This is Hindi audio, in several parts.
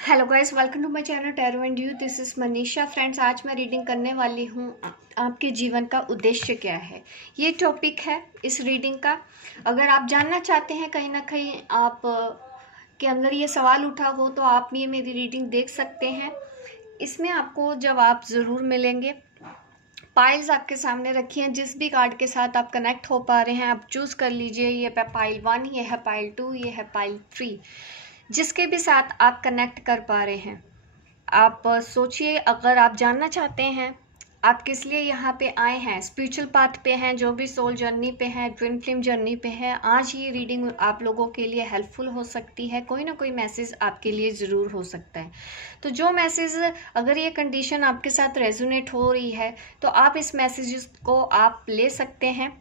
Hello guys, welcome to my channel tarot and you. This is Manisha. Friends, आज मैं रीडिंग करने वाली हूँ आपके जीवन का उद्देश्य क्या है, ये टॉपिक है इस रीडिंग का। अगर आप जानना चाहते हैं कहीं ना कहीं आप के अंदर ये सवाल उठा हो तो आप ये मेरी रीडिंग देख सकते हैं। इसमें आपको जवाब ज़रूर मिलेंगे। पाइल्स आपके सामने रखी हैं, जिस भी कार्ड के साथ आप कनेक्ट हो पा रहे हैं आप चूज़ कर लीजिए। ये पाइल 1, ये है पाइल 2, ये है पाइल 3। जिसके भी साथ आप कनेक्ट कर पा रहे हैं आप सोचिए। अगर आप जानना चाहते हैं आप किस लिए यहाँ पे आए हैं, स्पिरिचुअल पाथ पे हैं, जो भी सोल जर्नी पे हैं, ट्विन फ्लेम जर्नी पे हैं, आज ये रीडिंग आप लोगों के लिए हेल्पफुल हो सकती है। कोई ना कोई मैसेज आपके लिए ज़रूर हो सकता है। तो जो मैसेज, अगर ये कंडीशन आपके साथ रेजोनेट हो रही है तो आप इस मैसेज को आप ले सकते हैं,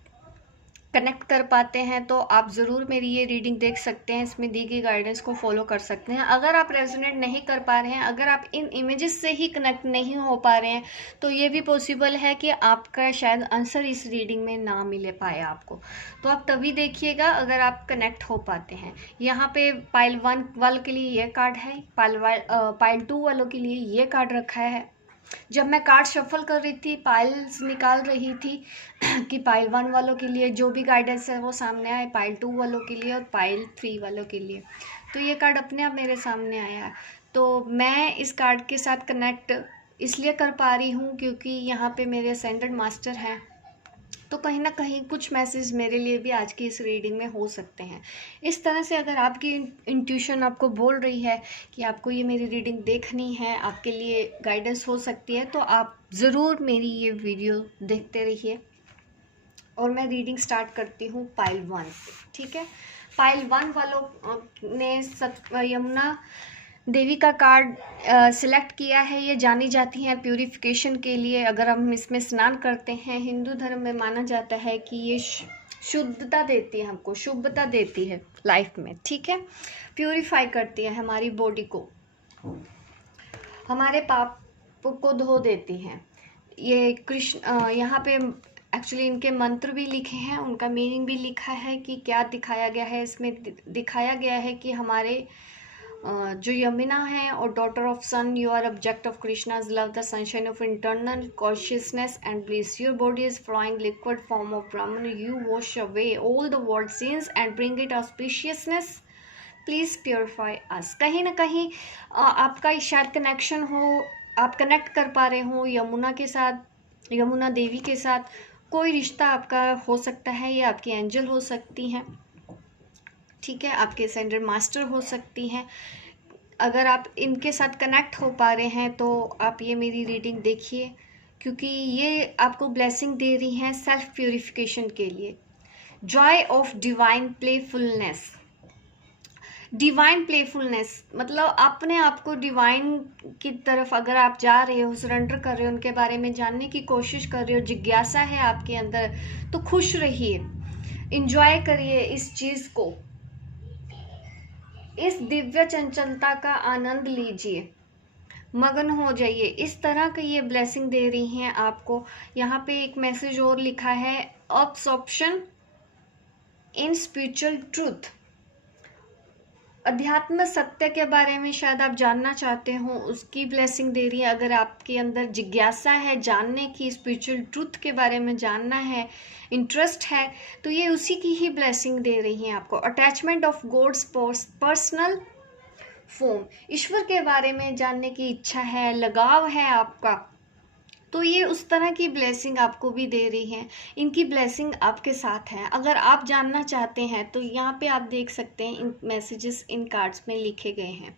कनेक्ट कर पाते हैं तो आप ज़रूर मेरी ये रीडिंग देख सकते हैं। इसमें दी गई गाइडेंस को फॉलो कर सकते हैं। अगर आप रेजोनेट नहीं कर पा रहे हैं, अगर आप इन इमेजेस से ही कनेक्ट नहीं हो पा रहे हैं, तो ये भी पॉसिबल है कि आपका शायद आंसर इस रीडिंग में ना मिले पाए आपको। तो आप तभी देखिएगा अगर आप कनेक्ट हो पाते हैं। यहाँ पे पाइल 1 वालों के लिए ये कार्ड है, पाइल 2 वालों के लिए ये कार्ड रखा है। जब मैं कार्ड शफल कर रही थी, पाइल्स निकाल रही थी कि पाइल 1 वालों के लिए जो भी गाइडेंस है वो सामने आए, पाइल 2 वालों के लिए और पाइल 3 वालों के लिए। तो ये कार्ड अपने आप मेरे सामने आया है। तो मैं इस कार्ड के साथ कनेक्ट इसलिए कर पा रही हूँ क्योंकि यहाँ पे मेरे असेंडेड मास्टर हैं। तो कहीं ना कहीं कुछ मैसेज मेरे लिए भी आज की इस रीडिंग में हो सकते हैं। इस तरह से अगर आपकी इंट्यूशन आपको बोल रही है कि आपको ये मेरी रीडिंग देखनी है, आपके लिए गाइडेंस हो सकती है, तो आप ज़रूर मेरी ये वीडियो देखते रहिए। और मैं रीडिंग स्टार्ट करती हूँ पाइल 1 से, ठीक है। पाइल 1 वालों ने यमुना देवी का कार्ड सिलेक्ट किया है। ये जानी जाती हैं प्यूरिफिकेशन के लिए। अगर हम इसमें स्नान करते हैं, हिंदू धर्म में माना जाता है कि ये शुद्धता देती है, हमको शुभता देती है लाइफ में, ठीक है। प्यूरिफाई करती है हमारी बॉडी को, हमारे पाप को धो देती हैं। ये कृष्ण यहाँ पे एक्चुअली इनके मंत्र भी लिखे हैं, उनका मीनिंग भी लिखा है कि क्या दिखाया गया है। इसमें दिखाया गया है कि हमारे जो यमुना है और daughter of sun, you are object of Krishna's love, the sunshine of internal consciousness and bliss. Your body is flowing liquid form of Brahman. You wash away all the world sins and bring it auspiciousness. Please purify us. कहीं ना कहीं आपका शायद कनेक्शन हो, आप कनेक्ट कर पा रहे हो यमुना के साथ, यमुना देवी के साथ। कोई रिश्ता आपका हो सकता है, ये आपकी एंजल हो सकती हैं, ठीक है, आपके सेंडर मास्टर हो सकती हैं। अगर आप इनके साथ कनेक्ट हो पा रहे हैं तो आप ये मेरी रीडिंग देखिए, क्योंकि ये आपको ब्लेसिंग दे रही हैं सेल्फ प्यूरिफिकेशन के लिए। Joy of divine playfulness. Divine playfulness मतलब अपने आप को डिवाइन की तरफ अगर आप जा रहे हो, सरेंडर कर रहे हो, उनके बारे में जानने की कोशिश कर रहे हो, जिज्ञासा है आपके अंदर, तो खुश रहिए, इंजॉय करिए इस चीज़ को, इस दिव्य चंचलता का आनंद लीजिए, मगन हो जाइए। इस तरह की ये ब्लेसिंग दे रही हैं आपको। यहाँ पे एक मैसेज और लिखा है, अब्सॉर्प्शन इन स्पिरिचुअल ट्रूथ। अध्यात्म सत्य के बारे में शायद आप जानना चाहते हो, उसकी ब्लेसिंग दे रही है। अगर आपके अंदर जिज्ञासा है जानने की, स्पिरिचुअल ट्रूथ के बारे में जानना है, इंटरेस्ट है, तो ये उसी की ही ब्लेसिंग दे रही है आपको। Attachment of God's personal form, ईश्वर के बारे में जानने की इच्छा है, लगाव है आपका, तो ये उस तरह की ब्लेसिंग आपको भी दे रही है। इनकी ब्लेसिंग आपके साथ है। अगर आप जानना चाहते हैं तो यहाँ पे आप देख सकते हैं इन मैसेजेस इन कार्ड्स में लिखे गए हैं।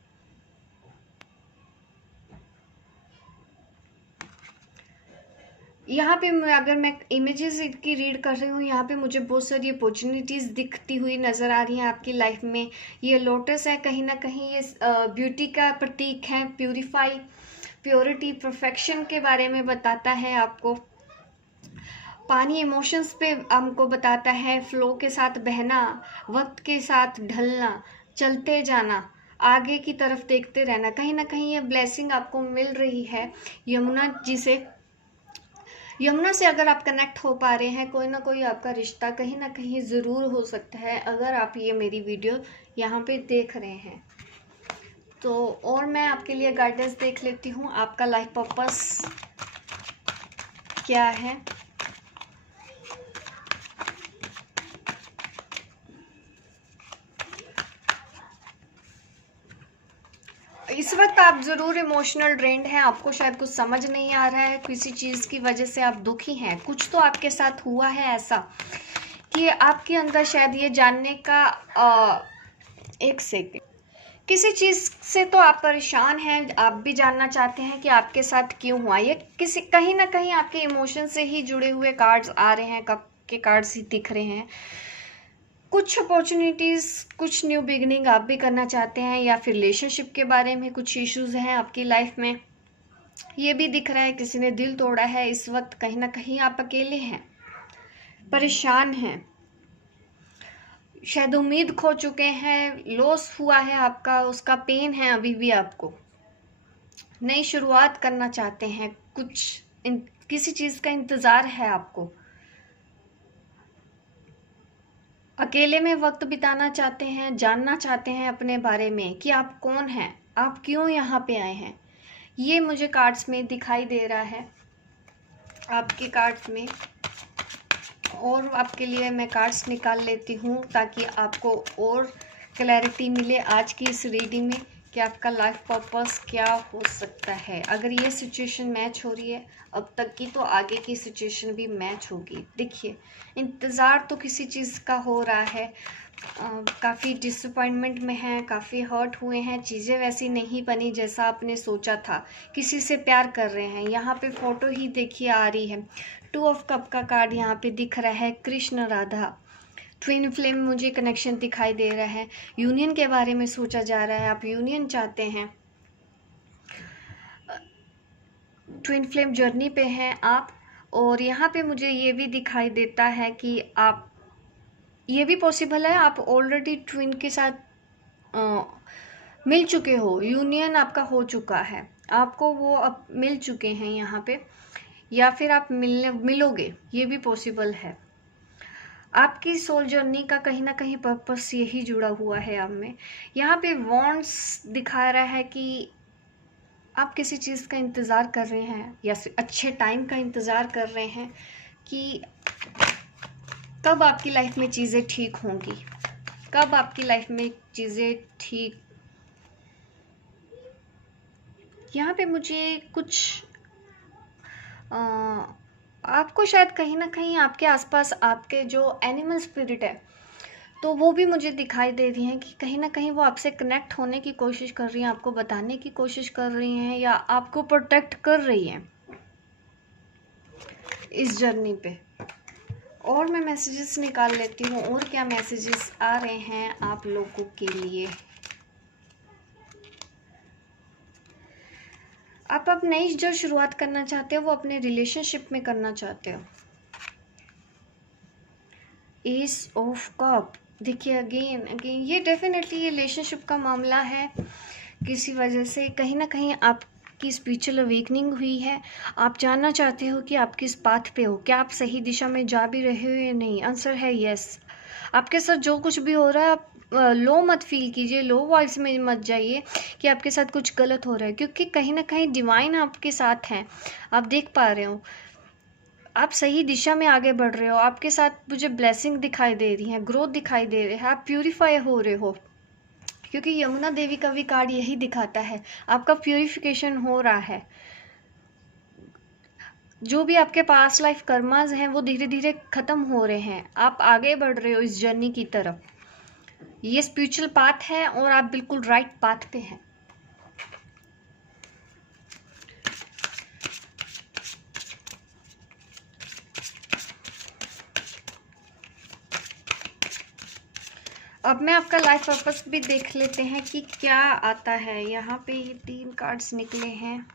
यहाँ पे अगर मैं इमेजेस की रीड कर रही हूँ, यहाँ पे मुझे बहुत सारी अपॉर्चुनिटीज़ दिखती हुई नज़र आ रही हैं आपकी लाइफ में। ये लोटस है, कहीं ना कहीं ये ब्यूटी का प्रतीक है। प्यूरिफाई, प्योरिटी, परफेक्शन के बारे में बताता है आपको। पानी इमोशंस पे हमको बताता है, फ्लो के साथ बहना, वक्त के साथ ढलना, चलते जाना, आगे की तरफ देखते रहना। कहीं ना कहीं ये ब्लेसिंग आपको मिल रही है यमुना जी से। यमुना से अगर आप कनेक्ट हो पा रहे हैं, कोई ना कोई आपका रिश्ता कहीं ना कहीं ज़रूर हो सकता है, अगर आप ये मेरी वीडियो यहाँ पे देख रहे हैं। तो और मैं आपके लिए गाइडेंस देख लेती हूँ, आपका लाइफ पर्पस क्या है। इस वक्त आप ज़रूर इमोशनल ड्रेन्ड हैं, आपको शायद कुछ समझ नहीं आ रहा है, किसी चीज़ की वजह से आप दुखी हैं, कुछ तो आपके साथ हुआ है ऐसा कि आपके अंदर शायद ये जानने का एक सेकंड, किसी चीज़ से तो आप परेशान हैं, आप भी जानना चाहते हैं कि आपके साथ क्यों हुआ ये। किसी कहीं ना कहीं आपके इमोशन से ही जुड़े हुए कार्ड्स आ रहे हैं, कब के कार्ड्स ही दिख रहे हैं। कुछ अपॉर्चुनिटीज़, कुछ न्यू बिगनिंग आप भी करना चाहते हैं, या फिर रिलेशनशिप के बारे में कुछ इश्यूज़ हैं आपकी लाइफ में, ये भी दिख रहा है। किसी ने दिल तोड़ा है, इस वक्त कहीं ना कहीं आप अकेले हैं, परेशान हैं, शायद उम्मीद खो चुके हैं, लॉस हुआ है आपका, उसका पेन है अभी भी आपको। नई शुरुआत करना चाहते हैं, किसी चीज़ का इंतज़ार है आपको, अकेले में वक्त बिताना चाहते हैं, जानना चाहते हैं अपने बारे में कि आप कौन हैं, आप क्यों यहाँ पे आए हैं। ये मुझे कार्ड्स में दिखाई दे रहा है, आपके कार्ड्स में। और आपके लिए मैं कार्ड्स निकाल लेती हूँ ताकि आपको और क्लैरिटी मिले आज की इस रीडिंग में कि आपका लाइफ पर्पस क्या हो सकता है। अगर ये सिचुएशन मैच हो रही है अब तक की, तो आगे की सिचुएशन भी मैच होगी। देखिए, इंतज़ार तो किसी चीज़ का हो रहा है, काफ़ी डिसअपॉइंटमेंट में हैं, काफ़ी हर्ट हुए हैं, चीज़ें वैसी नहीं बनी जैसा आपने सोचा था, किसी से प्यार कर रहे हैं। यहाँ पे फ़ोटो ही देखिए आ रही है, 2 ऑफ कप का कार्ड यहाँ पे दिख रहा है, कृष्ण राधा, ट्विन फ्लेम मुझे कनेक्शन दिखाई दे रहा है, यूनियन के बारे में सोचा जा रहा है, आप यूनियन चाहते हैं, ट्विन फ्लेम जर्नी पे हैं आप। और यहाँ पे मुझे ये भी दिखाई देता है कि आप, ये भी पॉसिबल है आप ऑलरेडी ट्विन के साथ मिल चुके हो, यूनियन आपका हो चुका है, आपको वो अब मिल चुके हैं यहाँ पे, या फिर आप मिलोगे, ये भी पॉसिबल है। आपकी सोल जर्नी का कहीं ना कहीं पर्पस यही जुड़ा हुआ है आप में। यहाँ पे वॉन्ड्स दिखा रहा है कि आप किसी चीज़ का इंतज़ार कर रहे हैं, या अच्छे टाइम का इंतज़ार कर रहे हैं कि कब आपकी लाइफ में चीज़ें ठीक होंगी, कब आपकी लाइफ में चीज़ें ठीक। यहाँ पे मुझे कुछ आपको शायद कहीं ना कहीं आपके आसपास आपके जो एनिमल स्पिरिट है, तो वो भी मुझे दिखाई दे रही हैं कि कहीं ना कहीं वो आपसे कनेक्ट होने की कोशिश कर रही हैं, आपको बताने की कोशिश कर रही हैं, या आपको प्रोटेक्ट कर रही हैं इस जर्नी पे। और मैं मैसेजेस निकाल लेती हूँ, और क्या मैसेजेस आ रहे हैं आप लोगों के लिए। आप अब नई जो शुरुआत करना चाहते हो वो अपने रिलेशनशिप में करना चाहते हो। एस ऑफ कप देखिए, अगेन ये डेफिनेटली रिलेशनशिप का मामला है। किसी वजह से कहीं ना कहीं आपकी स्पिरिचुअल अवेकनिंग हुई है, आप जानना चाहते हो कि आप किस पाथ पे हो, क्या आप सही दिशा में जा भी रहे हो या नहीं। आंसर है यस। आपके साथ जो कुछ भी हो रहा है, आप लो मत फील कीजिए, लो वॉइस में मत जाइए कि आपके साथ कुछ गलत हो रहा है, क्योंकि कहीं ना कहीं डिवाइन आपके साथ हैं। आप देख पा रहे हो, आप सही दिशा में आगे बढ़ रहे हो, आपके साथ मुझे ब्लेसिंग दिखाई दे रही है, ग्रोथ दिखाई दे रही है, आप प्यूरीफाई हो रहे हो, क्योंकि यमुना देवी का भी कार्ड यही दिखाता है, आपका प्यूरिफिकेशन हो रहा है। जो भी आपके पास लाइफ कर्मास हैं वो धीरे धीरे खत्म हो रहे हैं, आप आगे बढ़ रहे हो इस जर्नी की तरफ। ये स्पिरिचुअल पाथ है और आप बिल्कुल राइट पाथ पे हैं। अब मैं आपका लाइफ पर्पस भी देख लेते हैं कि क्या आता है। यहाँ पे ये 3 कार्ड्स निकले हैं।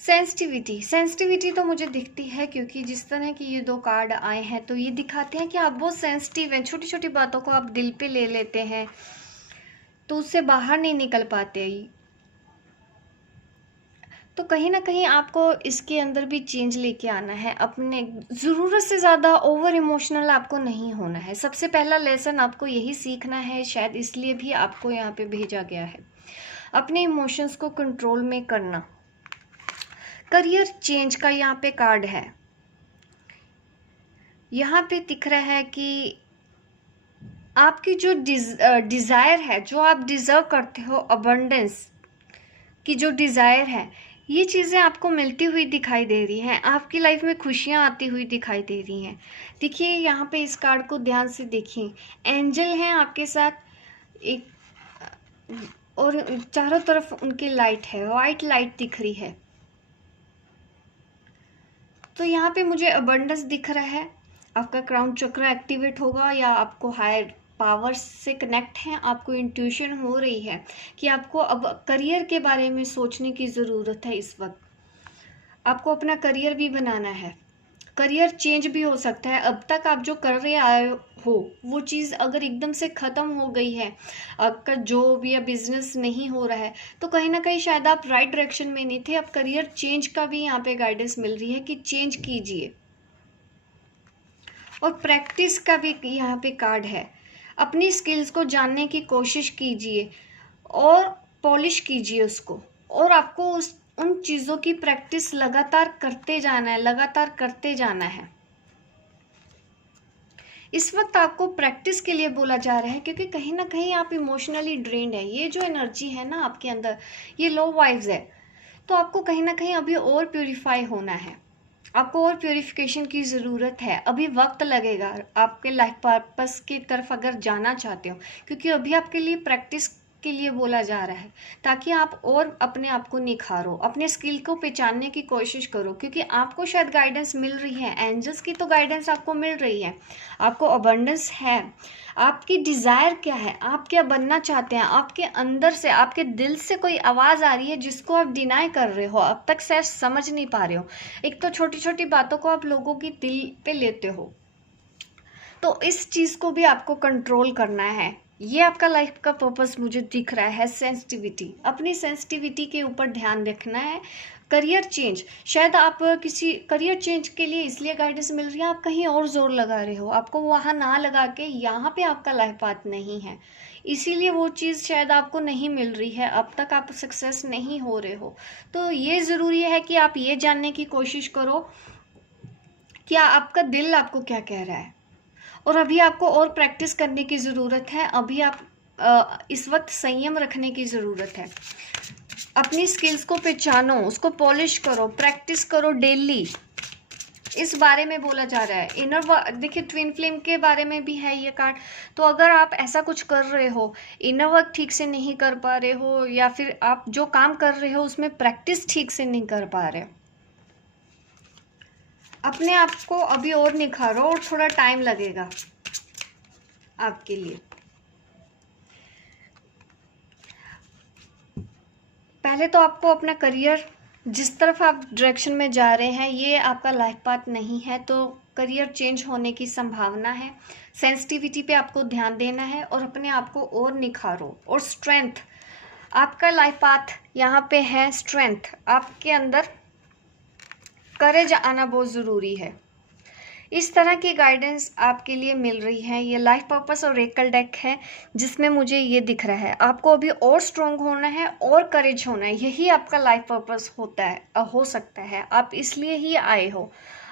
सेंसिटिविटी तो मुझे दिखती है, क्योंकि जिस तरह की ये 2 कार्ड आए हैं तो ये दिखाते हैं कि आप बहुत सेंसिटिव हैं, छोटी छोटी बातों को आप दिल पे ले लेते हैं, तो उससे बाहर नहीं निकल पाते। तो कहीं ना कहीं आपको इसके अंदर भी चेंज लेके आना है। अपने ज़रूरत से ज़्यादा ओवर इमोशनल आपको नहीं होना है। सबसे पहला लेसन आपको यही सीखना है, शायद इसलिए भी आपको यहाँ पे भेजा गया है, अपने इमोशंस को कंट्रोल में करना। करियर चेंज का यहाँ पे कार्ड है। यहाँ पे दिख रहा है कि आपकी जो डिज़ायर है, जो आप डिज़र्व करते हो, अबंडेंस की जो डिज़ायर है, ये चीज़ें आपको मिलती हुई दिखाई दे रही हैं। आपकी लाइफ में खुशियाँ आती हुई दिखाई दे रही हैं। देखिए यहाँ पे इस कार्ड को ध्यान से देखिए, एंजल हैं आपके साथ एक, और चारों तरफ उनकी लाइट है, वाइट लाइट दिख रही है। तो यहाँ पे मुझे अबंडेंस दिख रहा है। आपका क्राउन चक्र एक्टिवेट होगा, या आपको हायर पावर से कनेक्ट हैं, आपको इंट्यूशन हो रही है कि आपको अब करियर के बारे में सोचने की ज़रूरत है। इस वक्त आपको अपना करियर भी बनाना है। करियर चेंज भी हो सकता है। अब तक आप जो कर रहे आए हो वो चीज़ अगर एकदम से ख़त्म हो गई है, आपका जॉब या बिजनेस नहीं हो रहा है, तो कहीं ना कहीं शायद आप राइट डायरेक्शन में नहीं थे। अब करियर चेंज का भी यहाँ पे गाइडेंस मिल रही है कि चेंज कीजिए। और प्रैक्टिस का भी यहाँ पे कार्ड है। अपनी स्किल्स को जानने की कोशिश कीजिए और पॉलिश कीजिए उसको, और आपको उन चीज़ों की प्रैक्टिस लगातार करते जाना है, लगातार करते जाना है। इस वक्त आपको प्रैक्टिस के लिए बोला जा रहा है, क्योंकि कहीं ना कहीं आप इमोशनली ड्रेन्ड है। ये जो एनर्जी है ना आपके अंदर, ये लो वाइब्स है। तो आपको कहीं ना कहीं अभी और प्यूरिफाई होना है, आपको और प्योरिफिकेशन की ज़रूरत है। अभी वक्त लगेगा आपके लाइफ पर्पस की तरफ अगर जाना चाहते हो, क्योंकि अभी आपके लिए प्रैक्टिस के लिए बोला जा रहा है, ताकि आप और अपने आप को निखारो, अपने स्किल को पहचानने की कोशिश करो। क्योंकि आपको शायद गाइडेंस मिल रही है, एंजल्स की तो गाइडेंस आपको मिल रही है, आपको अबंडेंस है। आपकी डिज़ायर क्या है, आप क्या बनना चाहते हैं, आपके अंदर से, आपके दिल से कोई आवाज़ आ रही है जिसको आप डिनाई कर रहे हो, अब तक शायद समझ नहीं पा रहे हो। एक तो छोटी छोटी बातों को आप लोगों की दिल पे लेते हो, तो इस चीज़ को भी आपको कंट्रोल करना है। ये आपका लाइफ का पर्पस मुझे दिख रहा है, सेंसिटिविटी। अपनी सेंसिटिविटी के ऊपर ध्यान रखना है। करियर चेंज, शायद आप किसी करियर चेंज के लिए इसलिए गाइडेंस मिल रही है, आप कहीं और जोर लगा रहे हो, आपको वहाँ ना लगा के यहाँ पे आपका लाइफ पाथ नहीं है, इसीलिए वो चीज़ शायद आपको नहीं मिल रही है, अब तक आप सक्सेस नहीं हो रहे हो। तो ये ज़रूरी है कि आप ये जानने की कोशिश करो क्या आपका दिल आपको क्या कह रहा है। और अभी आपको और प्रैक्टिस करने की ज़रूरत है। अभी आप इस वक्त संयम रखने की ज़रूरत है। अपनी स्किल्स को पहचानो, उसको पॉलिश करो, प्रैक्टिस करो डेली। इस बारे में बोला जा रहा है। इनर वर्क, देखिए ट्विन फ्लेम के बारे में भी है ये कार्ड। तो अगर आप ऐसा कुछ कर रहे हो, इनर वर्क ठीक से नहीं कर पा रहे हो, या फिर आप जो काम कर रहे हो उसमें प्रैक्टिस ठीक से नहीं कर पा रहे, अपने आप को अभी और निखारो, और थोड़ा टाइम लगेगा आपके लिए। पहले तो आपको अपना करियर, जिस तरफ आप डायरेक्शन में जा रहे हैं ये आपका लाइफ पाथ नहीं है, तो करियर चेंज होने की संभावना है। सेंसिटिविटी पे आपको ध्यान देना है और अपने आप को और निखारो। और स्ट्रेंथ, आपका लाइफ पाथ यहाँ पे है स्ट्रेंथ। आपके अंदर करेज आना बहुत ज़रूरी है। इस तरह की गाइडेंस आपके लिए मिल रही है। ये लाइफ पर्पस और रेकल डेक है, जिसमें मुझे ये दिख रहा है आपको अभी और स्ट्रॉन्ग होना है और करेज होना है। यही आपका लाइफ पर्पस होता है, हो सकता है। आप इसलिए ही आए हो।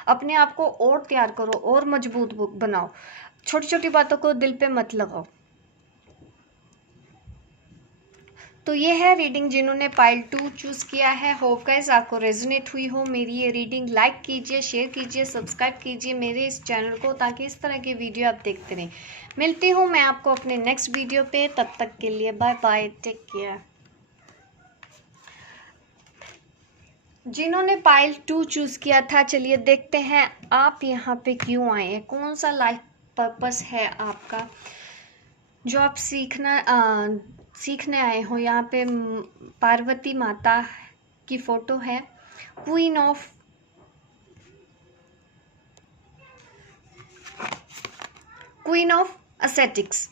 अपने आप को और तैयार करो और मजबूत बनाओ। छोटी छोटी बातों को दिल पे मत लगाओ। तो ये है रीडिंग जिन्होंने पाइल 2 चूज़ किया है। होप गाइस आपको रेजोनेट हुई हो मेरी ये रीडिंग। लाइक कीजिए, शेयर कीजिए, सब्सक्राइब कीजिए मेरे इस चैनल को, ताकि इस तरह के वीडियो आप देखते रहें। मिलती हूँ मैं आपको अपने नेक्स्ट वीडियो पे, तब तक के लिए बाय बाय, टेक केयर। जिन्होंने पाइल 2 चूज़ किया था, चलिए देखते हैं आप यहाँ पे क्यों आए हैं, कौन सा लाइफ पर्पस है आपका जो आप सीखने आए हो। यहाँ पे पार्वती माता की फोटो है, क्वीन ऑफ एस्थेटिक्स।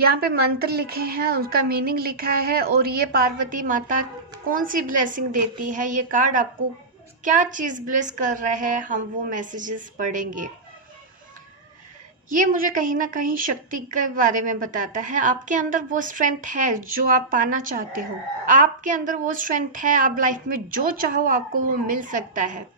यहाँ पे मंत्र लिखे हैं, उसका मीनिंग लिखा है, और ये पार्वती माता कौन सी ब्लेसिंग देती है, ये कार्ड आपको क्या चीज़ ब्लेस कर रहा है, हम वो मैसेजेस पढ़ेंगे। ये मुझे कहीं ना कहीं शक्ति के बारे में बताता है। आपके अंदर वो स्ट्रेंथ है जो आप पाना चाहते हो, आपके अंदर वो स्ट्रेंथ है, आप लाइफ में जो चाहो आपको वो मिल सकता है।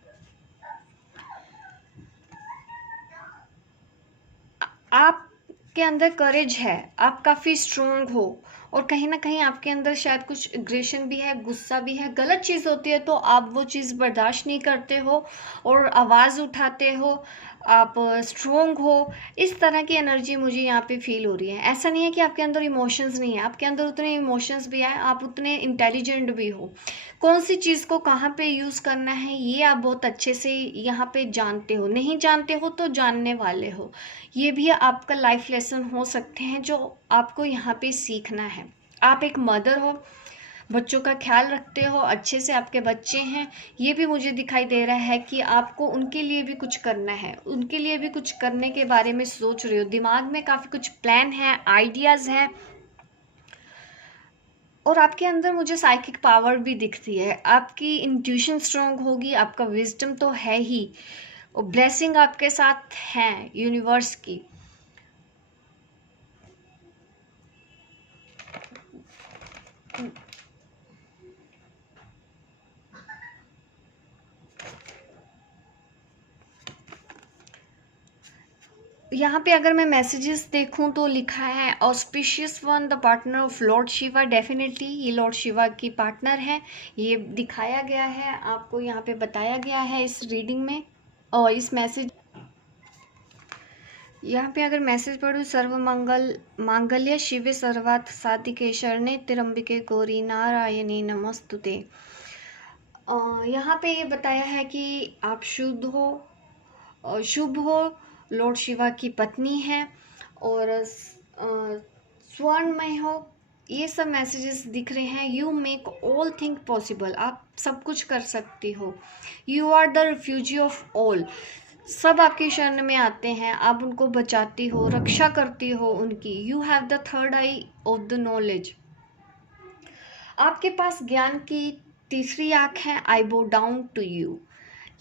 आपके अंदर करेज है, आप काफ़ी स्ट्रोंग हो, और कहीं ना कहीं आपके अंदर शायद कुछ एग्रेशन भी है, गुस्सा भी है। गलत चीज़ होती है तो आप वो चीज़ बर्दाश्त नहीं करते हो और आवाज़ उठाते हो, आप स्ट्रोंग हो। इस तरह की एनर्जी मुझे यहाँ पे फील हो रही है। ऐसा नहीं है कि आपके अंदर इमोशंस नहीं है, आपके अंदर उतने इमोशंस भी है, आप उतने इंटेलिजेंट भी हो। कौन सी चीज़ को कहाँ पे यूज़ करना है ये आप बहुत अच्छे से यहाँ पे जानते हो। नहीं जानते हो तो जानने वाले हो। ये भी आपका लाइफ लेसन हो सकते हैं जो आपको यहाँ पे सीखना है। आप एक मदर हो, बच्चों का ख्याल रखते हो, अच्छे से आपके बच्चे हैं, ये भी मुझे दिखाई दे रहा है कि आपको उनके लिए भी कुछ करना है, उनके लिए भी कुछ करने के बारे में सोच रहे हो। दिमाग में काफ़ी कुछ प्लान है, आइडियाज़ है, और आपके अंदर मुझे साइकिक पावर भी दिखती है। आपकी इंट्यूशन स्ट्रांग होगी, आपका विजडम तो है ही, और ब्लेसिंग आपके साथ है यूनिवर्स की। यहाँ पे अगर मैं मैसेजेस देखूं तो लिखा है auspicious one the partner of Lord Shiva. Definitely ये लॉर्ड शिवा की पार्टनर है, ये दिखाया गया है, आपको यहाँ पे बताया गया है इस रीडिंग में। और इस मैसेज, यहाँ पे अगर मैसेज पढ़ूँ, सर्व मंगल मांगल्य शिवे सर्वार्थ साधिके शरणे त्र्यंबके गौरी नारायणी नमस्तुते। यहाँ पे ये बताया है कि आप शुद्ध हो, शुभ हो, लॉर्ड शिवा की पत्नी है, और स्वर्णमय हो। ये सब मैसेजेस दिख रहे हैं। You make all thing possible, आप सब कुछ कर सकती हो। You are the refugee of all, सब आपके शरण में आते हैं, आप उनको बचाती हो, रक्षा करती हो उनकी। You have the third I of the knowledge, आपके पास ज्ञान की तीसरी आँख है। आई बो डाउन टू यू,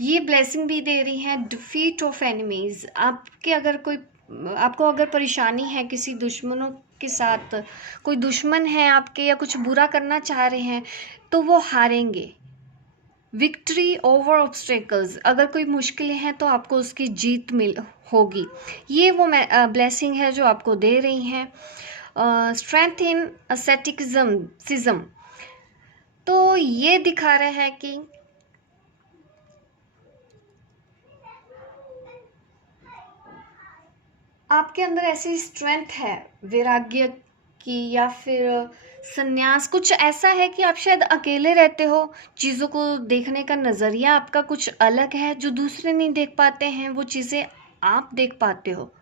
ये ब्लेसिंग भी दे रही हैं। डिफीट ऑफ एनिमीज, आपको अगर परेशानी है किसी दुश्मनों के साथ, कोई दुश्मन है आपके या कुछ बुरा करना चाह रहे हैं, तो वो हारेंगे। विक्ट्री ओवर ऑब्स्टेकल्स, अगर कोई मुश्किलें हैं तो आपको उसकी जीत होगी। ये वो ब्लेसिंग है जो आपको दे रही हैं। स्ट्रेंथ इन असेटिकिज्म, तो ये दिखा रहा है कि आपके अंदर ऐसी स्ट्रेंथ है वैराग्य की, या फिर संन्यास, कुछ ऐसा है कि आप शायद अकेले रहते हो, चीज़ों को देखने का नज़रिया आपका कुछ अलग है, जो दूसरे नहीं देख पाते हैं वो चीज़ें आप देख पाते हो।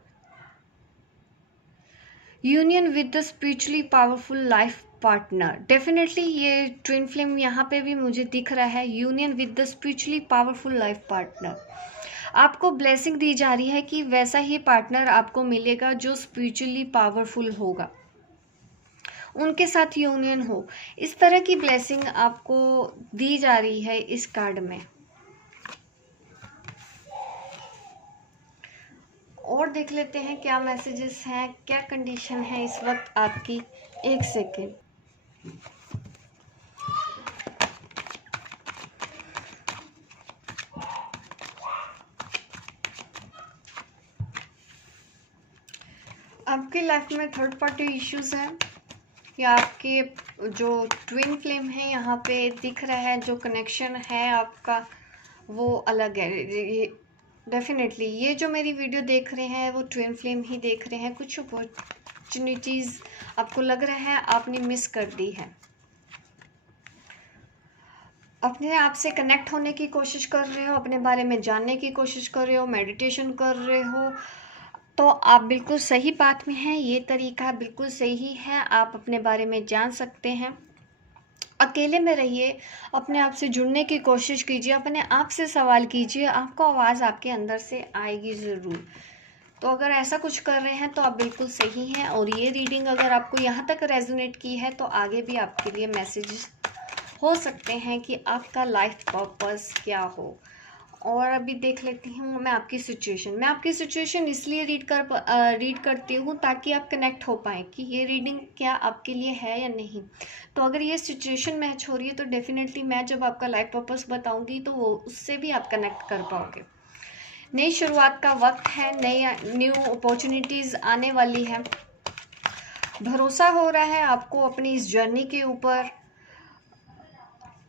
Union with the spiritually powerful life partner, definitely ये ट्विन फ्लेम यहाँ पे भी मुझे दिख रहा है। Union with the spiritually powerful life partner, आपको ब्लेसिंग दी जा रही है कि वैसा ही पार्टनर आपको मिलेगा जो स्पिरिचुअली पावरफुल होगा, उनके साथ यूनियन हो। इस तरह की ब्लेसिंग आपको दी जा रही है इस कार्ड में। और देख लेते हैं क्या मैसेजेस हैं, क्या कंडीशन है इस वक्त आपकी। एक सेकेंड। आपकी लाइफ में थर्ड पार्टी इश्यूज हैं, या आपके जो ट्विन फ्लेम है यहाँ पे दिख रहा है, जो कनेक्शन है आपका वो अलग है। डेफिनेटली ये जो मेरी वीडियो देख रहे हैं वो ट्विन फ्लेम ही देख रहे हैं। कुछ अपॉर्चुनिटीज़ आपको लग रहा है आपने मिस कर दी है, अपने आप से कनेक्ट होने की कोशिश कर रहे हो, अपने बारे में जानने की कोशिश कर रहे हो, मेडिटेशन कर रहे हो, तो आप बिल्कुल सही बात में हैं। ये तरीका बिल्कुल सही है, आप अपने बारे में जान सकते हैं। अकेले में रहिए, अपने आप से जुड़ने की कोशिश कीजिए, अपने आप से सवाल कीजिए, आपको आवाज़ आपके अंदर से आएगी ज़रूर। तो अगर ऐसा कुछ कर रहे हैं तो आप बिल्कुल सही हैं। और ये रीडिंग अगर आपको यहाँ तक रेजोनेट की है तो आगे भी आपके लिए मैसेजेस हो सकते हैं कि आपका लाइफ पर्पस क्या हो। और अभी देख लेती हूँ मैं आपकी सिचुएशन इसलिए रीड करती हूँ ताकि आप कनेक्ट हो पाएँ कि ये रीडिंग क्या आपके लिए है या नहीं। तो अगर ये सिचुएशन मैच हो रही है तो डेफिनेटली मैं जब आपका लाइफ पर्पस बताऊँगी तो वो उससे भी आप कनेक्ट कर पाओगे। नई शुरुआत का वक्त है, न्यू अपॉर्चुनिटीज़ आने वाली है। भरोसा हो रहा है आपको अपनी इस जर्नी के ऊपर।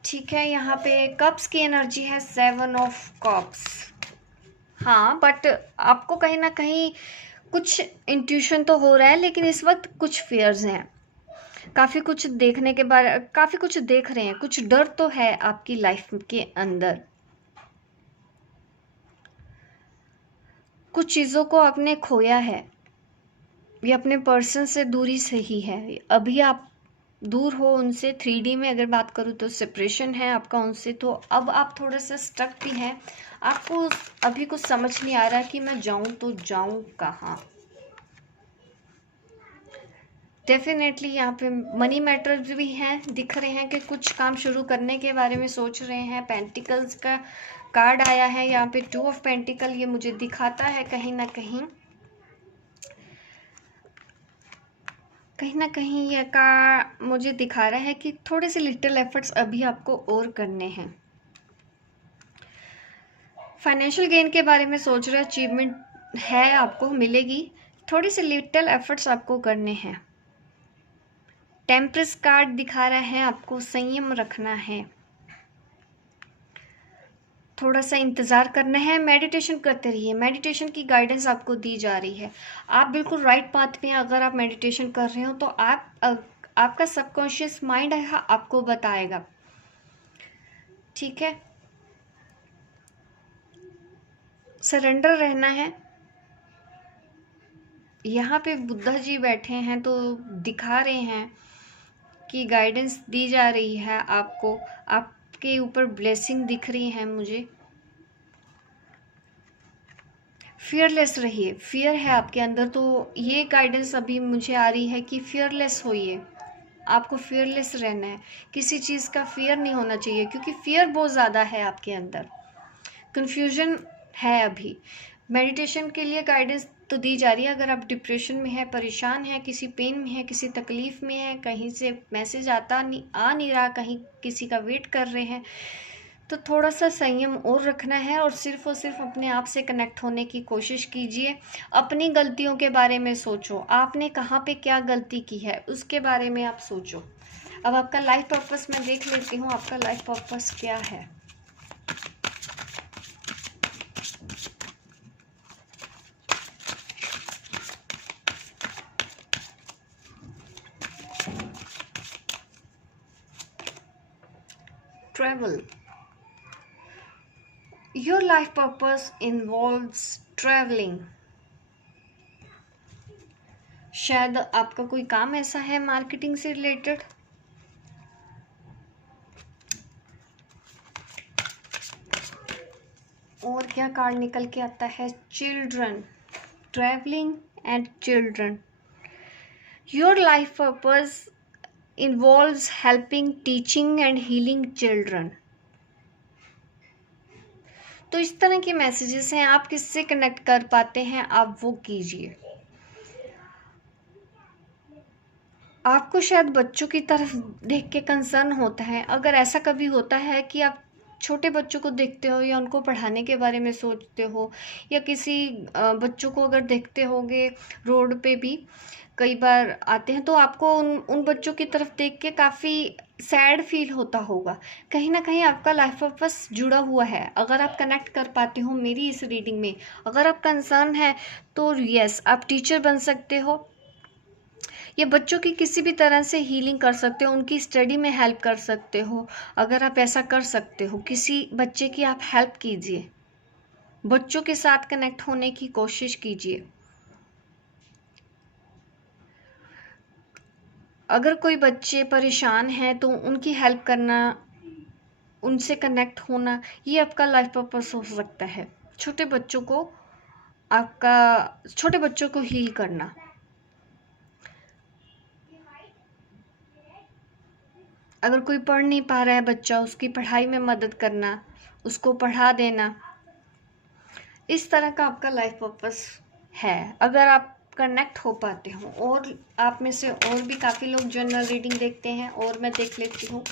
ठीक है, यहाँ पे कप्स की एनर्जी है, 7 ऑफ कप्स। हाँ, बट आपको कहीं ना कहीं कुछ इंट्यूशन तो हो रहा है, लेकिन इस वक्त कुछ फियर्स हैं। काफ़ी कुछ देखने के बाद काफ़ी कुछ देख रहे हैं, कुछ डर तो है आपकी लाइफ के अंदर। कुछ चीज़ों को आपने खोया है, ये अपने पर्सन से दूरी से ही है। अभी आप दूर हो उनसे, 3D में अगर बात करूँ तो सेपरेशन है आपका उनसे। तो अब आप थोड़ा सा स्टक भी हैं, आपको अभी कुछ समझ नहीं आ रहा कि मैं जाऊँ तो जाऊँ कहाँ। डेफिनेटली यहाँ पे मनी मैटर्स भी हैं, दिख रहे हैं कि कुछ काम शुरू करने के बारे में सोच रहे हैं। पेंटिकल्स का कार्ड आया है यहाँ पे, 2 ऑफ पेंटिकल, ये मुझे दिखाता है कहीं ना कहीं ये का मुझे दिखा रहा है कि थोड़े से लिटिल एफर्ट्स अभी आपको और करने हैं। फाइनेंशियल गेन के बारे में सोच रहे, अचीवमेंट है आपको मिलेगी, थोड़ी सी लिटिल एफर्ट्स आपको करने हैं। टेम्परेस कार्ड दिखा रहा है आपको संयम रखना है, थोड़ा सा इंतज़ार करना है। मेडिटेशन करते रहिए, मेडिटेशन की गाइडेंस आपको दी जा रही है। आप बिल्कुल राइट पाथ पे हैं। अगर आप मेडिटेशन कर रहे हो तो आपका सबकॉन्शियस माइंड है आपको बताएगा। ठीक है, सरेंडर रहना है। यहाँ पे बुद्धा जी बैठे हैं तो दिखा रहे हैं कि गाइडेंस दी जा रही है आपको, आपके ऊपर ब्लेसिंग दिख रही है मुझे। फियरलेस रहिए, फियर है आपके अंदर तो ये गाइडेंस अभी मुझे आ रही है कि फियरलेस होइए। आपको फियरलेस रहना है, किसी चीज़ का फियर नहीं होना चाहिए, क्योंकि फियर बहुत ज़्यादा है आपके अंदर, कन्फ्यूजन है अभी। मेडिटेशन के लिए गाइडेंस तो दी जा रही है। अगर आप डिप्रेशन में है, परेशान है, किसी पेन में है, किसी तकलीफ़ में है, कहीं से मैसेज आ नहीं रहा, कहीं किसी का वेट कर रहे हैं, तो थोड़ा सा संयम और रखना है और सिर्फ अपने आप से कनेक्ट होने की कोशिश कीजिए। अपनी गलतियों के बारे में सोचो, आपने कहाँ पे क्या गलती की है उसके बारे में आप सोचो। अब आपका लाइफ पर्पस मैं देख लेती हूँ, आपका लाइफ पर्पस क्या है। Travel, your life purpose involves travelling. शायद आपका कोई काम ऐसा है मार्केटिंग से रिलेटेड। और क्या कार्ड निकल के आता है, children, travelling and children. Your life purpose involves helping, teaching and healing children. तो इस तरह के मैसेजेस हैं, आप किससे कनेक्ट कर पाते हैं आप वो कीजिए। आपको शायद बच्चों की तरफ देख के कंसर्न होता है। अगर ऐसा कभी होता है कि आप छोटे बच्चों को देखते हो या उनको पढ़ाने के बारे में सोचते हो, या किसी बच्चों को अगर देखते होगे रोड पे भी कई बार आते हैं, तो आपको उन बच्चों की तरफ देख के काफ़ी सैड फील होता होगा। कहीं ना कहीं आपका लाइफ पर्पस जुड़ा हुआ है। अगर आप कनेक्ट कर पाते हो मेरी इस रीडिंग में, अगर आप कंसर्न है तो यस, आप टीचर बन सकते हो, ये बच्चों की किसी भी तरह से हीलिंग कर सकते हो, उनकी स्टडी में हेल्प कर सकते हो। अगर आप ऐसा कर सकते हो, किसी बच्चे की आप हेल्प कीजिए, बच्चों के साथ कनेक्ट होने की कोशिश कीजिए। अगर कोई बच्चे परेशान हैं तो उनकी हेल्प करना, उनसे कनेक्ट होना, ये आपका लाइफ पर्पस हो सकता है। छोटे बच्चों को आपका छोटे बच्चों को हील करना, अगर कोई पढ़ नहीं पा रहा है बच्चा, उसकी पढ़ाई में मदद करना, उसको पढ़ा देना, इस तरह का आपका लाइफ पर्पस है अगर आप कनेक्ट हो पाते हो। और आप में से और भी काफ़ी लोग जनरल रीडिंग देखते हैं और मैं देख लेती हूँ।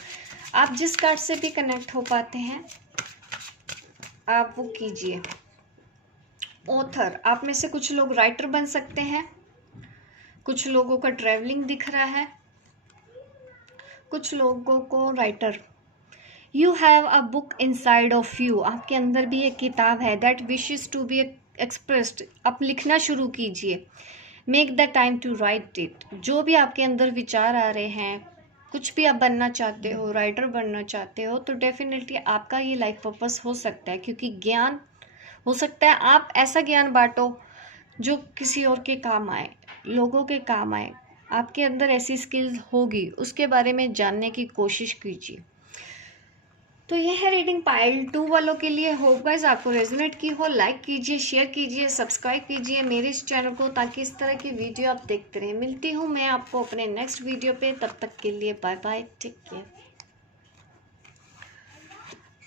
आप जिस कार्ड से भी कनेक्ट हो पाते हैं आप वो कीजिए। ऑथर, आप में से कुछ लोग राइटर बन सकते हैं, कुछ लोगों का ट्रैवलिंग दिख रहा है, कुछ लोगों को writer. You have a book inside of you, आपके अंदर भी एक किताब है that wishes to be expressed. आप लिखना शुरू कीजिए। Make the time to write it. जो भी आपके अंदर विचार आ रहे हैं, कुछ भी आप बनना चाहते हो, राइटर बनना चाहते हो, तो डेफिनेटली आपका ये लाइफ पर्पस हो सकता है। क्योंकि ज्ञान हो सकता है आप ऐसा ज्ञान बांटो जो किसी और के काम आए, लोगों के काम आए। आपके अंदर ऐसी स्किल्स होगी, उसके बारे में जानने की कोशिश कीजिए। तो ये है रीडिंग पाइल 2 वालों के लिए। होप गाइस आपको रेजोनेट की हो। लाइक कीजिए, शेयर कीजिए, सब्सक्राइब कीजिए मेरे इस चैनल को, ताकि इस तरह की वीडियो आप देखते रहें। मिलती हूँ मैं आपको अपने नेक्स्ट वीडियो पे, तब तक के लिए बाय बाय, टेक केयर।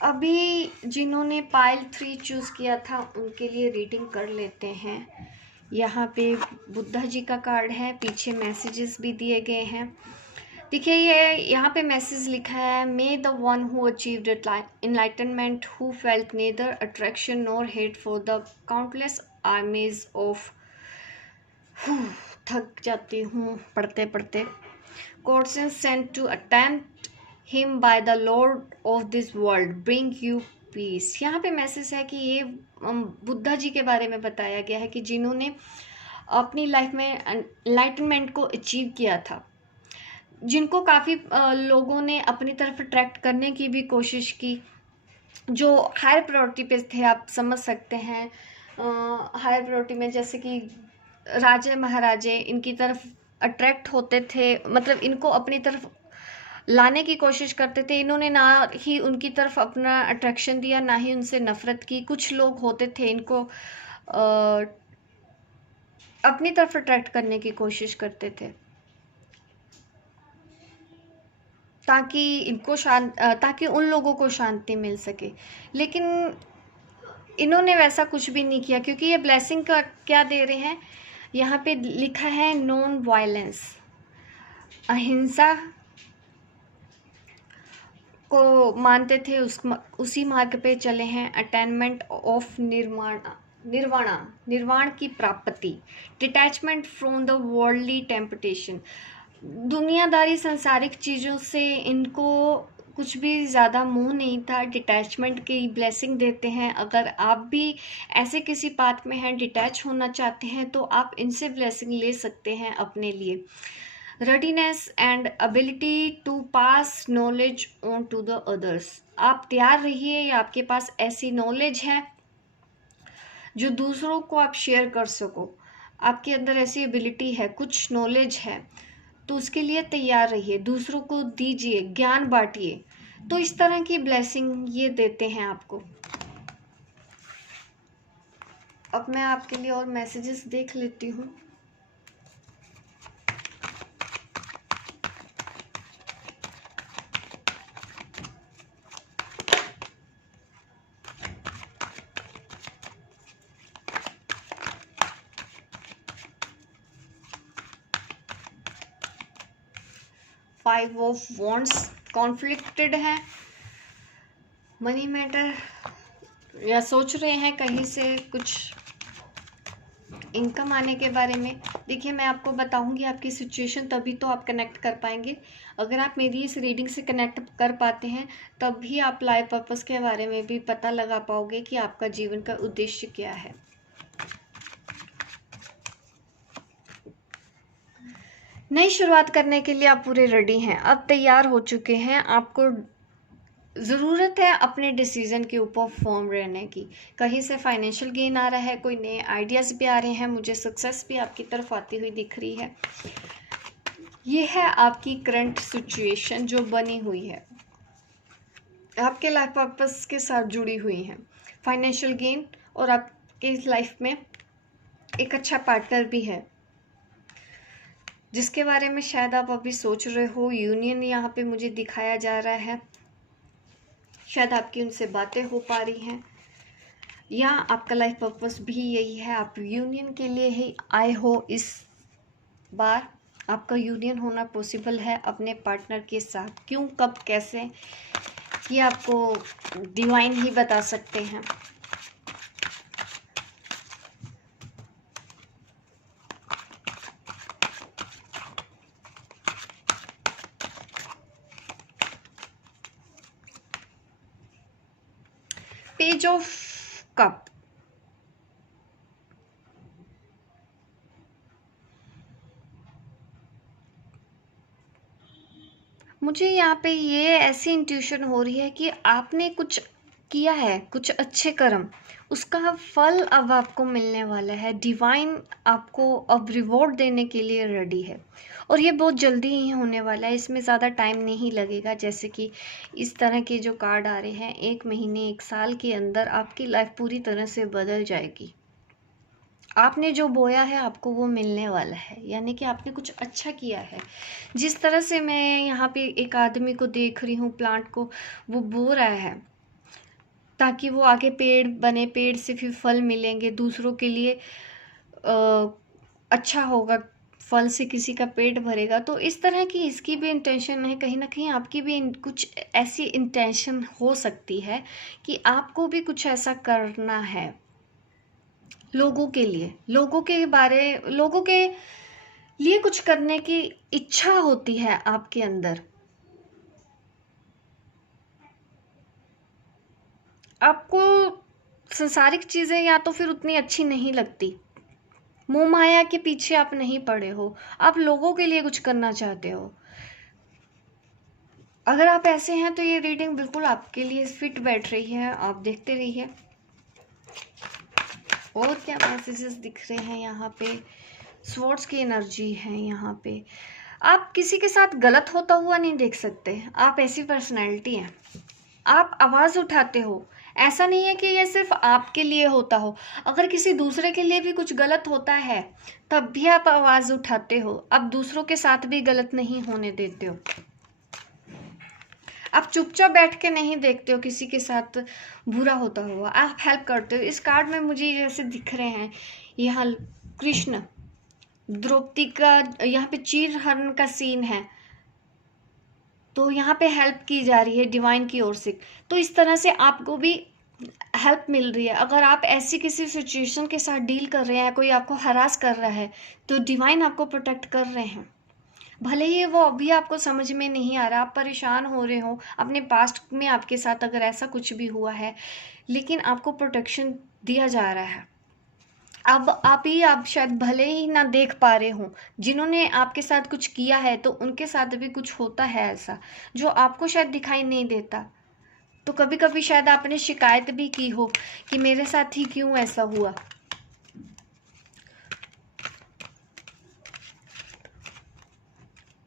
अभी जिन्होंने पाइल 3 चूज़ किया था उनके लिए रीडिंग कर लेते हैं। यहाँ पे बुद्धा जी का कार्ड है, पीछे मैसेजेस भी दिए गए हैं। देखिए ये यहाँ पे मैसेज लिखा है, may the one who achieved enlightenment, who felt neither attraction nor hate for the countless armies of, थक जाती हूँ पढ़ते पढ़ते, कोर्सन sent to attempt him by the lord of this world bring you peace. यहाँ पे मैसेज है कि ये बुद्धा जी के बारे में बताया गया है कि जिन्होंने अपनी लाइफ में एनलाइटनमेंट को अचीव किया था, जिनको काफ़ी लोगों ने अपनी तरफ अट्रैक्ट करने की भी कोशिश की, जो हायर प्रायोरिटी पे थे। आप समझ सकते हैं हायर प्रायोरिटी में जैसे कि राजे महाराजे इनकी तरफ अट्रैक्ट होते थे, मतलब इनको अपनी तरफ लाने की कोशिश करते थे। इन्होंने ना ही उनकी तरफ अपना अट्रैक्शन दिया, ना ही उनसे नफरत की। कुछ लोग होते थे इनको अपनी तरफ अट्रैक्ट करने की कोशिश करते थे ताकि उन लोगों को शांति मिल सके। लेकिन इन्होंने वैसा कुछ भी नहीं किया, क्योंकि ये ब्लेसिंग का क्या दे रहे हैं। यहाँ पे लिखा है नॉन वायलेंस, अहिंसा को मानते थे, उसी मार्ग पे चले हैं। अटेनमेंट ऑफ निर्वाण की प्राप्ति, detachment from the worldly temptation. दुनियादारी सांसारिक चीज़ों से इनको कुछ भी ज़्यादा मुंह नहीं था, डिटैचमेंट की ब्लेसिंग देते हैं। अगर आप भी ऐसे किसी पाथ में हैं, डिटैच होना चाहते हैं, तो आप इनसे ब्लेसिंग ले सकते हैं अपने लिए। Readiness and ability to pass knowledge on to the others, आप तैयार रहिए, या आपके पास ऐसी नॉलेज है जो दूसरों को आप शेयर कर सको। आपके अंदर ऐसी एबिलिटी है, कुछ नॉलेज है, तो उसके लिए तैयार रहिए, दूसरों को दीजिए, ज्ञान बांटिए। तो इस तरह की ब्लेसिंग ये देते हैं आपको। अब मैं आपके लिए और मैसेजेस देख लेती हूँ। फाइव ऑफ वॉन्ड्स, कॉन्फ्लिक्टेड है, मनी मैटर, या सोच रहे हैं कहीं से कुछ इनकम आने के बारे में। देखिए मैं आपको बताऊंगी आपकी सिचुएशन, तभी तो आप कनेक्ट कर पाएंगे। अगर आप मेरी इस रीडिंग से कनेक्ट कर पाते हैं, तभी आप लाइफ पर्पस के बारे में भी पता लगा पाओगे कि आपका जीवन का उद्देश्य क्या है। नई शुरुआत करने के लिए आप पूरे रेडी हैं, अब तैयार हो चुके हैं। आपको ज़रूरत है अपने डिसीज़न के ऊपर फर्म रहने की। कहीं से फाइनेंशियल गेन आ रहा है, कोई नए आइडियाज़ भी आ रहे हैं, मुझे सक्सेस भी आपकी तरफ आती हुई दिख रही है। ये है आपकी करंट सिचुएशन जो बनी हुई है, आपके लाइफ पर्पस के साथ जुड़ी हुई है। फाइनेंशियल गेन और आपके लाइफ में एक अच्छा पार्टनर भी है जिसके बारे में शायद आप अभी सोच रहे हो। यूनियन यहाँ पे मुझे दिखाया जा रहा है, शायद आपकी उनसे बातें हो पा रही हैं, या आपका लाइफ पर्पस भी यही है, आप यूनियन के लिए ही आए हो। इस बार आपका यूनियन होना पॉसिबल है अपने पार्टनर के साथ। क्यों, कब, कैसे, ये आपको डिवाइन ही बता सकते हैं। पेज ऑफ कप, मुझे यहाँ पे ये ऐसी इंट्यूशन हो रही है कि आपने कुछ किया है, कुछ अच्छे कर्म, उसका फल अब आपको मिलने वाला है। डिवाइन आपको अब रिवॉर्ड देने के लिए रेडी है और ये बहुत जल्दी ही होने वाला है, इसमें ज़्यादा टाइम नहीं लगेगा। जैसे कि इस तरह के जो कार्ड आ रहे हैं, 1 महीने 1 साल के अंदर आपकी लाइफ पूरी तरह से बदल जाएगी। आपने जो बोया है आपको वो मिलने वाला है, यानी कि आपने कुछ अच्छा किया है। जिस तरह से मैं यहाँ पे एक आदमी को देख रही हूँ, प्लांट को वो बो रहा है ताकि वो आगे पेड़ बने, पेड़ से फिर फल मिलेंगे, दूसरों के लिए अच्छा होगा, फल से किसी का पेट भरेगा। तो इस तरह की इसकी भी इंटेंशन है, कहीं ना कहीं आपकी भी कुछ ऐसी इंटेंशन हो सकती है कि आपको भी कुछ ऐसा करना है लोगों के लिए, लोगों के लिए कुछ करने की इच्छा होती है आपके अंदर। आपको संसारिक चीजें या तो फिर उतनी अच्छी नहीं लगती, मोह माया के पीछे आप नहीं पड़े हो, आप लोगों के लिए कुछ करना चाहते हो। अगर आप ऐसे हैं तो ये रीडिंग बिल्कुल आपके लिए फिट बैठ रही है, आप देखते रहिए। और क्या मैसेजेस दिख रहे हैं यहाँ पे, स्वॉर्ड्स की एनर्जी है यहाँ पे। आप किसी के साथ गलत होता हुआ नहीं देख सकते, आप ऐसी पर्सनैलिटी हैं, आप आवाज़ उठाते हो। ऐसा नहीं है कि ये सिर्फ आपके लिए होता हो, अगर किसी दूसरे के लिए भी कुछ गलत होता है तब भी आप आवाज़ उठाते हो, आप दूसरों के साथ भी गलत नहीं होने देते हो। आप चुपचाप बैठ के नहीं देखते हो किसी के साथ बुरा होता हुआ, आप हेल्प करते हो। इस कार्ड में मुझे जैसे दिख रहे हैं यहाँ कृष्ण द्रौपदी का, यहाँ पे चीर हरण का सीन है, तो यहाँ पे हेल्प की जा रही है डिवाइन की ओर से। तो इस तरह से आपको भी हेल्प मिल रही है। अगर आप ऐसी किसी सिचुएशन के साथ डील कर रहे हैं, कोई आपको हरास कर रहा है, तो डिवाइन आपको प्रोटेक्ट कर रहे हैं। भले ही वो अभी आपको समझ में नहीं आ रहा, आप परेशान हो रहे हो, अपने पास्ट में आपके साथ अगर ऐसा कुछ भी हुआ है, लेकिन आपको प्रोटेक्शन दिया जा रहा है। अब आप शायद भले ही ना देख पा रहे हो, जिन्होंने आपके साथ कुछ किया है तो उनके साथ भी कुछ होता है ऐसा जो आपको शायद दिखाई नहीं देता। तो कभी कभी शायद आपने शिकायत भी की हो कि मेरे साथ ही क्यों ऐसा हुआ।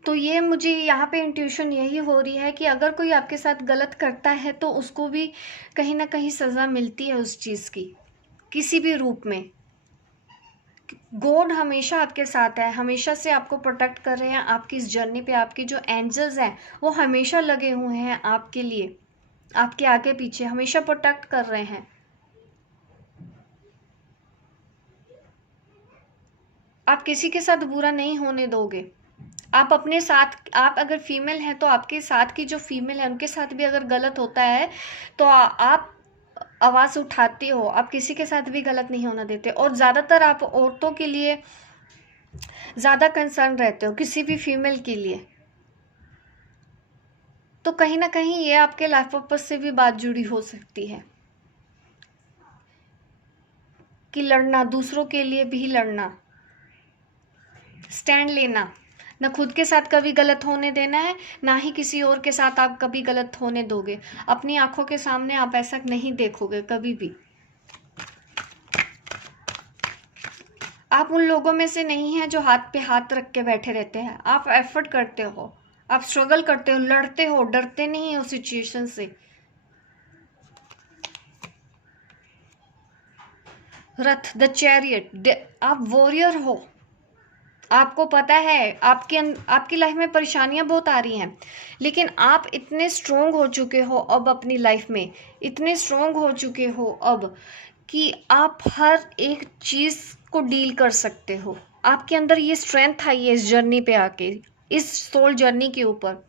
तो ये मुझे यहाँ पे इंट्यूशन यही हो रही है कि अगर कोई आपके साथ गलत करता है तो उसको भी कहीं ना कहीं सज़ा मिलती है उस चीज़ की, किसी भी रूप में। गॉड हमेशा आपके साथ है, हमेशा से आपको प्रोटेक्ट कर रहे हैं। आपकी इस जर्नी पे आपके जो एंजल्स हैं वो हमेशा लगे हुए हैं आपके लिए, आपके आगे पीछे हमेशा प्रोटेक्ट कर रहे हैं। आप किसी के साथ बुरा नहीं होने दोगे। आप अपने साथ, आप अगर फीमेल हैं तो आपके साथ की जो फीमेल है उनके साथ भी अगर गलत होता है तो आप आवाज़ उठाते हो, आप किसी के साथ भी गलत नहीं होना देते। और ज़्यादातर आप औरतों के लिए ज़्यादा कंसर्न रहते हो, किसी भी फीमेल के लिए। तो कहीं ना कहीं ये आपके लाइफ पर्पस से भी बात जुड़ी हो सकती है कि लड़ना, दूसरों के लिए भी लड़ना, स्टैंड लेना, ना खुद के साथ कभी गलत होने देना है, ना ही किसी और के साथ आप कभी गलत होने दोगे। अपनी आंखों के सामने आप ऐसा नहीं देखोगे कभी भी। आप उन लोगों में से नहीं हैं जो हाथ पे हाथ रख के बैठे रहते हैं। आप एफर्ट करते हो, आप स्ट्रगल करते हो, लड़ते हो, डरते नहीं हो सिचुएशन से। रथ, द चैरियट, आप वॉरियर हो। आपको पता है आपकी लाइफ में परेशानियां बहुत आ रही हैं, लेकिन आप इतने स्ट्रोंग हो चुके हो अब अपनी लाइफ में, इतने स्ट्रोंग हो चुके हो अब कि आप हर एक चीज़ को डील कर सकते हो। आपके अंदर ये स्ट्रेंथ आई है इस जर्नी पे आके, इस सोल जर्नी के ऊपर।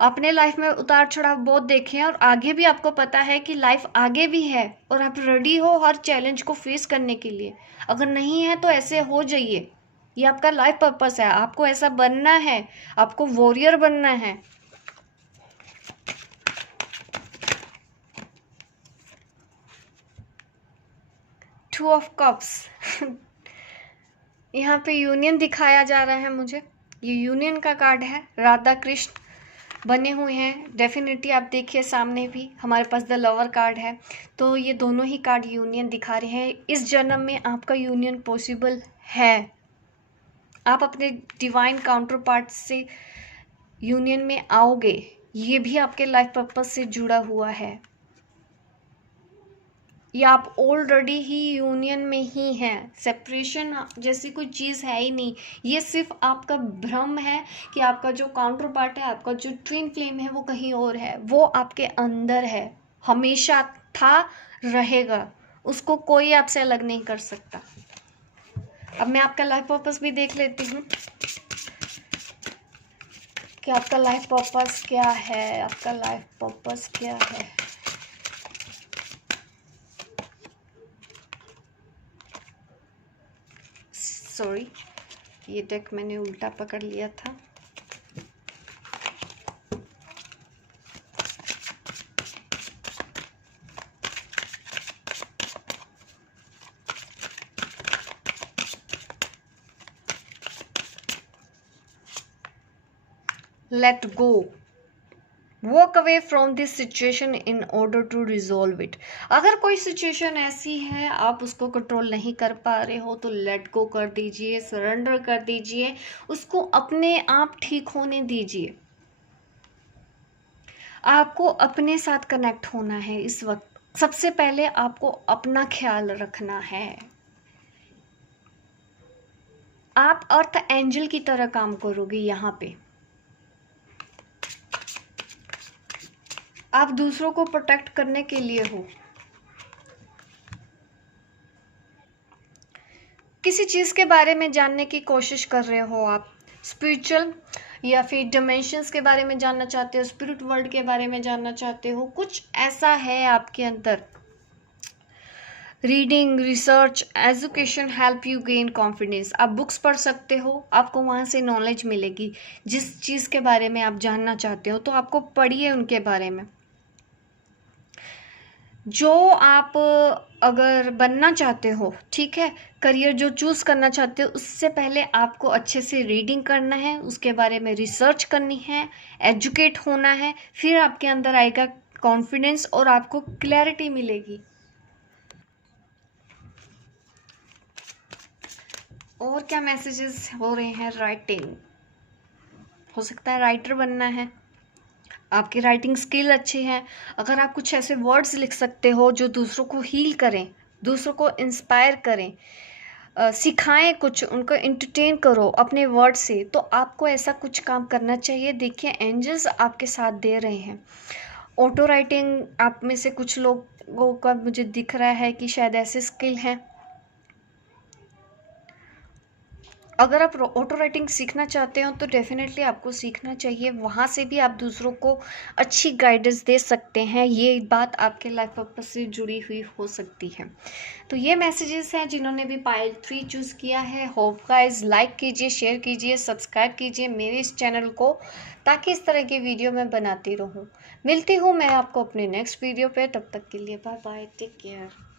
आपने लाइफ में उतार चढ़ाव बहुत देखे हैं और आगे भी आपको पता है कि लाइफ आगे भी है और आप रेडी हो हर चैलेंज को फेस करने के लिए। अगर नहीं है तो ऐसे हो जाइए, ये आपका लाइफ पर्पस है, आपको ऐसा बनना है, आपको वॉरियर बनना है। टू ऑफ कप्स यहाँ पे यूनियन दिखाया जा रहा है मुझे, ये यूनियन का कार्ड है। राधा कृष्ण बने हुए हैं, डेफिनेटली आप देखिए सामने भी हमारे पास द लवर कार्ड है, तो ये दोनों ही कार्ड यूनियन दिखा रहे हैं। इस जन्म में आपका यूनियन पॉसिबल है, आप अपने डिवाइन काउंटर पार्ट से यूनियन में आओगे, ये भी आपके लाइफ पर्पस से जुड़ा हुआ है, या आप ऑलरेडी ही यूनियन में ही हैं। सेपरेशन जैसी कोई चीज़ है ही नहीं, ये सिर्फ आपका भ्रम है कि आपका जो काउंटर पार्ट है, आपका जो ट्विन फ्लेम है वो कहीं और है। वो आपके अंदर है, हमेशा था, रहेगा, उसको कोई आपसे अलग नहीं कर सकता। अब मैं आपका लाइफ पर्पस भी देख लेती हूँ कि आपका लाइफ पर्पस क्या है, आपका लाइफ पर्पस क्या है। सॉरी, ये डेक मैंने उल्टा पकड़ लिया था। Let go, walk away from this situation in order to resolve it. अगर कोई सिचुएशन ऐसी है आप उसको कंट्रोल नहीं कर पा रहे हो तो लेट गो कर दीजिए, सरेंडर कर दीजिए, उसको अपने आप ठीक होने दीजिए। आपको अपने साथ कनेक्ट होना है इस वक्त। सबसे पहले आपको अपना ख्याल रखना है। आप अर्थ एंजल की तरह काम करोगे यहाँ पे। आप दूसरों को प्रोटेक्ट करने के लिए हो। किसी चीज़ के बारे में जानने की कोशिश कर रहे हो आप, स्पिरिचुअल या फिर डिमेंशंस के बारे में जानना चाहते हो, स्पिरिट वर्ल्ड के बारे में जानना चाहते हो, कुछ ऐसा है आपके अंदर। Reading, research, education help you gain confidence. आप बुक्स पढ़ सकते हो, आपको वहाँ से नॉलेज मिलेगी। जिस चीज़ के बारे में आप जानना चाहते हो तो आपको पढ़िए उनके बारे में। जो आप अगर बनना चाहते हो, ठीक है, करियर जो चूज़ करना चाहते हो, उससे पहले आपको अच्छे से रीडिंग करना है, उसके बारे में रिसर्च करनी है, एजुकेट होना है, फिर आपके अंदर आएगा कॉन्फिडेंस और आपको क्लैरिटी मिलेगी। और क्या मैसेजेस हो रहे हैं? राइटिंग, हो सकता है राइटर बनना है, आपकी राइटिंग स्किल अच्छी है। अगर आप कुछ ऐसे वर्ड्स लिख सकते हो जो दूसरों को हील करें, दूसरों को इंस्पायर करें, सिखाएं, कुछ उनको एंटरटेन करो अपने वर्ड से, तो आपको ऐसा कुछ काम करना चाहिए। देखिए एंजल्स आपके साथ दे रहे हैं। ऑटो राइटिंग आप में से कुछ लोगों का मुझे दिख रहा है कि शायद ऐसे स्किल हैं। अगर आप ऑटो राइटिंग सीखना चाहते हो तो डेफिनेटली आपको सीखना चाहिए, वहाँ से भी आप दूसरों को अच्छी गाइडेंस दे सकते हैं। ये बात आपके लाइफ पर्पस से जुड़ी हुई हो सकती है। तो ये मैसेजेस हैं जिन्होंने भी पाइल 3 चूज़ किया है। होप गाइस लाइक कीजिए, शेयर कीजिए, सब्सक्राइब कीजिए मेरे इस चैनल को, ताकि इस तरह की वीडियो मैं बनाती रहूँ। मिलती हूँ मैं आपको अपने नेक्स्ट वीडियो पे, तब तक के लिए बाय बाय, टेक केयर।